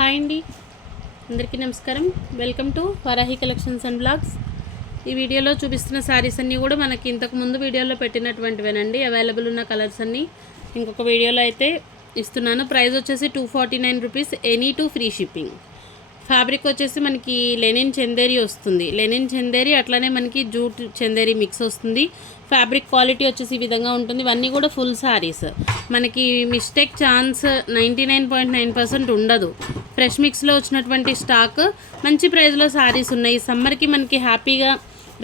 Hi అండి, అందరికీ నమస్కారం. Welcome to Varahi collections and blogs. ఈ వీడియోలో చూపిస్తున్న శారీస్ అన్నీ కూడా మనకి ఇంతకు ముందు వీడియోలో పెట్టినటువంటివేనండి. అవైలబుల్ ఉన్న కలర్స్ అన్నీ ఇంకొక వీడియోలో అయితే ఇస్తున్నాను. ప్రైస్ వచ్చేసి 249 rupees, any to free shipping. Fabric వచ్చేసి మనకి లెనిన్ చందేరి వస్తుంది. లెనిన్ చందేరి అట్లానే మనకి జూట్ చందేరి మిక్స్ వస్తుంది. ఫ్యాబ్రిక్ క్వాలిటీ వచ్చేసి ఈ విధంగా ఉంటుంది. ఇవన్నీ కూడా ఫుల్ శారీస్. మనకి మిస్టేక్ ఛాన్స్ 99.9% ఉండదు. ఫ్రెష్ మిక్స్లో వచ్చినటువంటి స్టాక్, మంచి ప్రైస్లో శారీస్ ఉన్నాయి. సమ్మర్కి మనకి హ్యాపీగా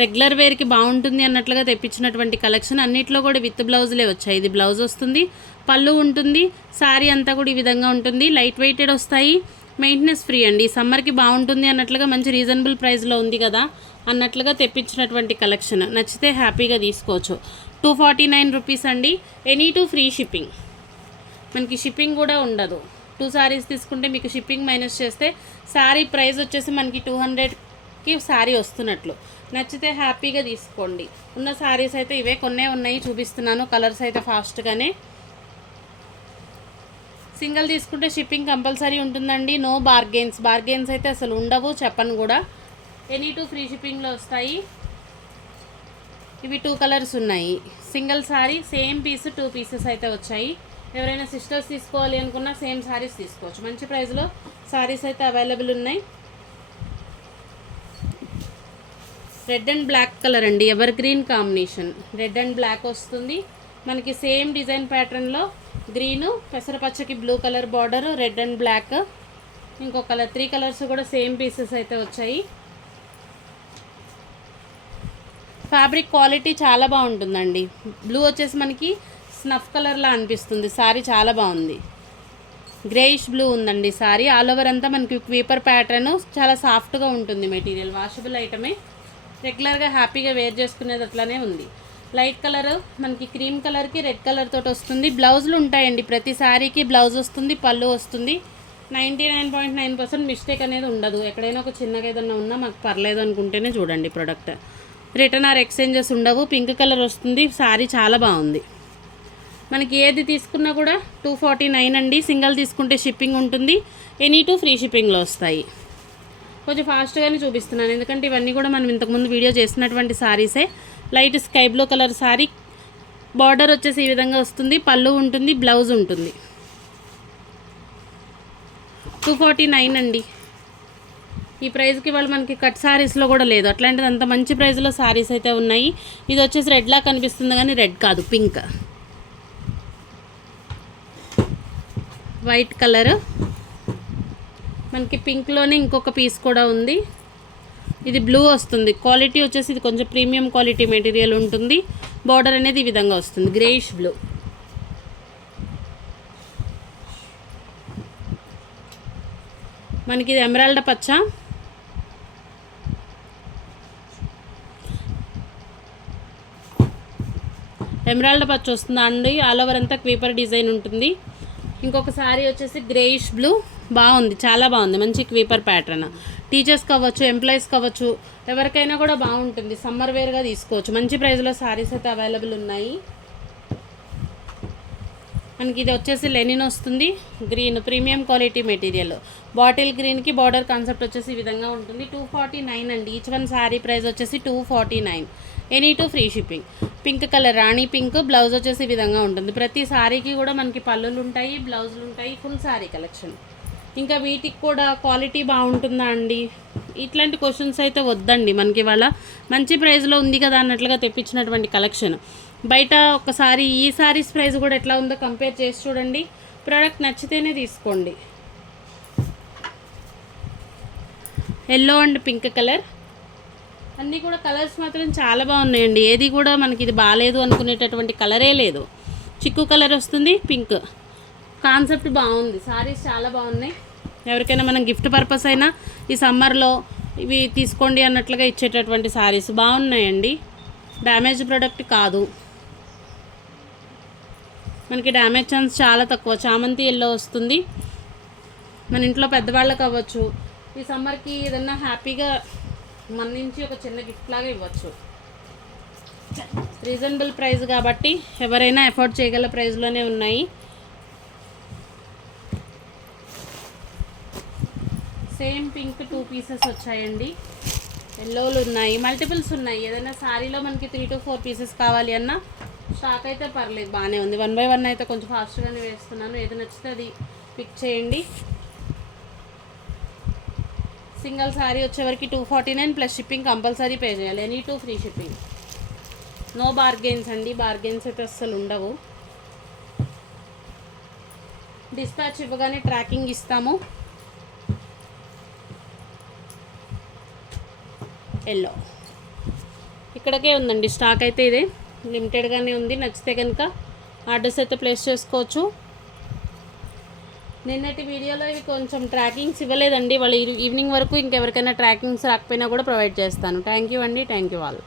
రెగ్యులర్ వేర్కి బాగుంటుంది అన్నట్లుగా తెప్పించినటువంటి కలెక్షన్. అన్నిట్లో కూడా విత్ బ్లౌజులే వచ్చాయి. ఇది బ్లౌజ్ వస్తుంది, పళ్ళు ఉంటుంది, శారీ అంతా కూడా ఈ విధంగా ఉంటుంది. లైట్ వెయిటెడ్ వస్తాయి, మెయింటెనెన్స్ ఫ్రీ అండి. సమ్మర్కి బాగుంటుంది అన్నట్లుగా మంచి రీజనబుల్ ప్రైస్లో ఉంది కదా అన్నట్లుగా తెప్పించినటువంటి కలెక్షన్. నచ్చితే హ్యాపీగా తీసుకోవచ్చు. 249 రూపీస్ అండి, ఎనీ టు ఫ్రీ షిప్పింగ్. మనకి షిప్పింగ్ కూడా ఉండదు. 2 శారీస్ తీసుకుంటే మీకు షిప్పింగ్ మైనస్ చేస్తే శారీ ప్రైస్ వచ్చేసి మనకి 200కి శారీ వస్తున్నట్లు. నచ్చితే హ్యాపీగా తీసుకోండి. ఉన్న శారీస్ అయితే ఇవే, కొన్నే ఉన్నాయి చూపిస్తున్నాను. కలర్స్ అయితే ఫాస్ట్గానే. సింగిల్ తీసుకుంటే షిప్పింగ్ కంపల్సరీ ఉంటుందండి. నో బార్గెన్స్ అయితే అసలు ఉండవు, చెప్పను కూడా. ఎనీ టూ ఫ్రీ షిప్పింగ్లో వస్తాయి. ఇవి 2 కలర్స్ ఉన్నాయి. Single sari same piece 2 pieces అయితే వచ్చాయి. ఎవరైనా సిస్టర్స్ తీసుకోవాలి అనుకున్నా సేమ్ శారీస్ తీసుకోవచ్చు. మంచి ప్రైస్లో శారీస్ అయితే అవైలబుల్ ఉన్నాయి. రెడ్ అండ్ బ్లాక్ కలర్ అండి, evergreen combination. Red and black వస్తుంది మనకి. సేమ్ డిజైన్ ప్యాటర్న్లో గ్రీను, పెసరపచ్చకి blue colour border, red and black. ఇంకో కలర్, 3 కలర్స్ కూడా సేమ్ పీసెస్ అయితే వచ్చాయి. ఫ్యాబ్రిక్ క్వాలిటీ చాలా బాగుంటుందండి. బ్లూ వచ్చేసి మనకి స్నఫ్ కలర్లా అనిపిస్తుంది. శారీ చాలా బాగుంది. గ్రేయిష్ బ్లూ ఉందండి శారీ. ఆల్ ఓవర్ అంతా మనకి క్వీపర్ ప్యాటర్న్, చాలా సాఫ్ట్గా ఉంటుంది మెటీరియల్. వాషబుల్ ఐటమే, రెగ్యులర్గా హ్యాపీగా వేర్ చేసుకునేది అట్లానే ఉంది. లైట్ కలర్ మనకి క్రీమ్ కలర్కి రెడ్ కలర్ తోటి వస్తుంది. బ్లౌజులు ఉంటాయండి, ప్రతి శారీకి బ్లౌజ్ వస్తుంది, పళ్ళు వస్తుంది. 99.9% మిస్టేక్ అనేది ఉండదు. ఎక్కడైనా ఒక చిన్నగా ఏదన్నా ఉన్నా మాకు పర్లేదు అనుకుంటేనే చూడండి ప్రోడక్ట్. రిటర్న్ ఆర్ ఎక్స్చేంజెస్ ఉండవు. పింక్ కలర్ వస్తుంది. శారీ చాలా బాగుంది. మనకి ఏది తీసుకున్నా కూడా 249 అండి. సింగిల్ తీసుకుంటే షిప్పింగ్ ఉంటుంది. ఎనీ టూ ఫ్రీ షిప్పింగ్లో వస్తాయి. కొంచెం ఫాస్ట్గానే చూపిస్తున్నాను ఎందుకంటే ఇవన్నీ కూడా మనం ఇంతకుముందు వీడియో చేసినటువంటి శారీసే. Light sky blue colour sari. Border వచ్చేసి ఈ విధంగా వస్తుంది, పళ్ళు ఉంటుంది, బ్లౌజ్ ఉంటుంది. 249 అండి. ఈ ప్రైస్కి వాళ్ళు మనకి కట్ శారీస్లో కూడా లేదు. అట్లాంటిది అంత మంచి ప్రైస్లో శారీస్ అయితే ఉన్నాయి. ఇది వచ్చేసి రెడ్లా కనిపిస్తుంది కానీ రెడ్ కాదు, పింక్. వైట్ కలర్ మనకి పింక్లోనే ఇంకొక పీస్ కూడా ఉంది. ఇది బ్లూ వస్తుంది. క్వాలిటీ వచ్చేసి ఇది కొంచెం ప్రీమియం క్వాలిటీ మెటీరియల్ ఉంటుంది. బార్డర్ అనేది ఈ విధంగా వస్తుంది, గ్రేయిష్ బ్లూ. మనకి ఇది ఎమరాల్డ్ పచ్చ. ఎమరాల్డ్ పచ్చ వస్తుంది అండి. ఆల్ ఓవర్ అంతా క్వీపర్ డిజైన్ ఉంటుంది. ఇంకొక శారీ వచ్చేసి గ్రేయిష్ బ్లూ. బాగుంది, చాలా బాగుంది. మంచి క్వీపర్ ప్యాటర్న్. టీచర్స్ కావచ్చు, ఎంప్లాయీస్ కావచ్చు, ఎవరికైనా కూడా బాగుంటుంది. సమ్మర్ వేర్గా తీసుకోవచ్చు. మంచి ప్రైస్లో శారీస్ అయితే అవైలబుల్ ఉన్నాయి. మనకి ఇది వచ్చేసి లెనిన్ వస్తుంది, green premium quality material. Bottle గ్రీన్కి బార్డర్ కాన్సెప్ట్ వచ్చేసి ఈ విధంగా ఉంటుంది. 249 అండి. ఈచ్ వన్ శారీ ప్రైస్ వచ్చేసి 249. Any two free shipping. Pink colour rani pink. Blouse వచ్చేసి ఈ విధంగా ఉంటుంది. ప్రతి శారీకి కూడా మనకి పళ్ళులు ఉంటాయి, బ్లౌజులు ఉంటాయి. Full sari collection. ఇంకా వీటికి కూడా క్వాలిటీ బాగుంటుందా అండి, ఇట్లాంటి క్వశ్చన్స్ అయితే వద్దండి. మనకి ఇవాళ మంచి ప్రైస్లో ఉంది కదా అన్నట్లుగా తెప్పించినటువంటి కలెక్షన్. బయట ఒకసారి ఈ శారీస్ ప్రైస్ కూడా ఎట్లా ఉందో కంపేర్ చేసి చూడండి. ప్రోడక్ట్ నచ్చితేనే తీసుకోండి. Yellow and pink colour. అన్నీ కూడా కలర్స్ మాత్రం చాలా బాగున్నాయండి. ఏది కూడా మనకి ఇది బాగాలేదు అనుకునేటటువంటి కలరే లేదు. చిక్కు కలర్ వస్తుంది, పింక్. కాన్సెప్ట్ బాగుంది. శారీస్ చాలా బాగున్నాయి. ఎవరికైనా మనం గిఫ్ట్ పర్పస్ అయినా ఈ సమ్మర్లో ఇవి తీసుకోండి అన్నట్లుగా ఇచ్చేటటువంటి శారీస్ బాగున్నాయండి. డ్యామేజ్ ప్రోడక్ట్ కాదు. మనకి డ్యామేజ్ ఛాన్స్ చాలా తక్కువ. చామంతి ఎల్లో వస్తుంది. మన ఇంట్లో పెద్దవాళ్ళకి అవ్వచ్చు, ఈ సమ్మర్కి ఏదన్నా హ్యాపీగా మన నుంచి ఒక చిన్న గిఫ్ట్ లాగా ఇవ్వచ్చు. రీజనబుల్ ప్రైస్ కాబట్టి ఎవరైనా ఎఫోర్డ్ చేయగల ప్రైస్లోనే ఉన్నాయి. సేమ్ పింక్ 2 పీసెస్ వచ్చాయండి. ఎల్లోలు ఉన్నాయి, మల్టిపుల్స్ ఉన్నాయి. ఏదైనా శారీలో మనకి 3 to 4 పీసెస్ కావాలి అన్నా స్టాక్ అయితే పర్లేదు, బాగానే ఉంది. 1 by 1 అయితే కొంచెం ఫాస్ట్గానే వేస్తున్నాను. ఏది నచ్చితే అది పిక్ చేయండి. సింగిల్ శారీ వచ్చేవరకు 249 ప్లస్ షిప్పింగ్ కంపల్సరీ పే చేయాలి. Any 2 free shipping. No bargains అండి, బార్గెన్స్ అయితే అస్సలు ఉండవు. డిస్పాచ్ ఇవ్వగానే ట్రాకింగ్ ఇస్తాము. ఎల్లో ఇక్కడికే ఉందండి స్టాక్ అయితే, ఇదే లిమిటెడ్గానే ఉంది. నచ్చితే కనుక ఆర్డర్స్ అయితే ప్లేస్ చేసుకోవచ్చు. నిన్నటి వీడియోలో ఇవి కొంచెం ట్రాకింగ్స్ ఇవ్వలేదండి, వాళ్ళు ఈవినింగ్ వరకు ఇంకెవరికైనా ట్రాకింగ్స్ రాకపోయినా కూడా ప్రొవైడ్ చేస్తాను. థ్యాంక్ యూ అండి, థ్యాంక్ యూ ఆల్.